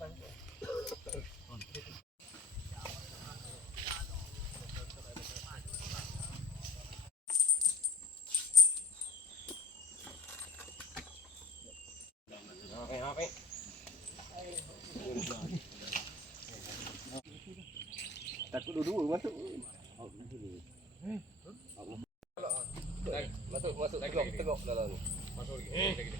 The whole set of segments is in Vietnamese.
Tak kudu dulu masuk. Masuk masuk tegok tegok dalam. Masuk lagi. Lagi.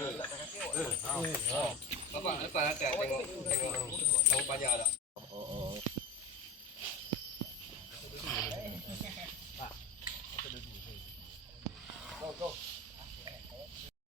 แล้วป่ะแล้วป่ะแต่แตงโมแตงโมน้องปัญญาละก็ก็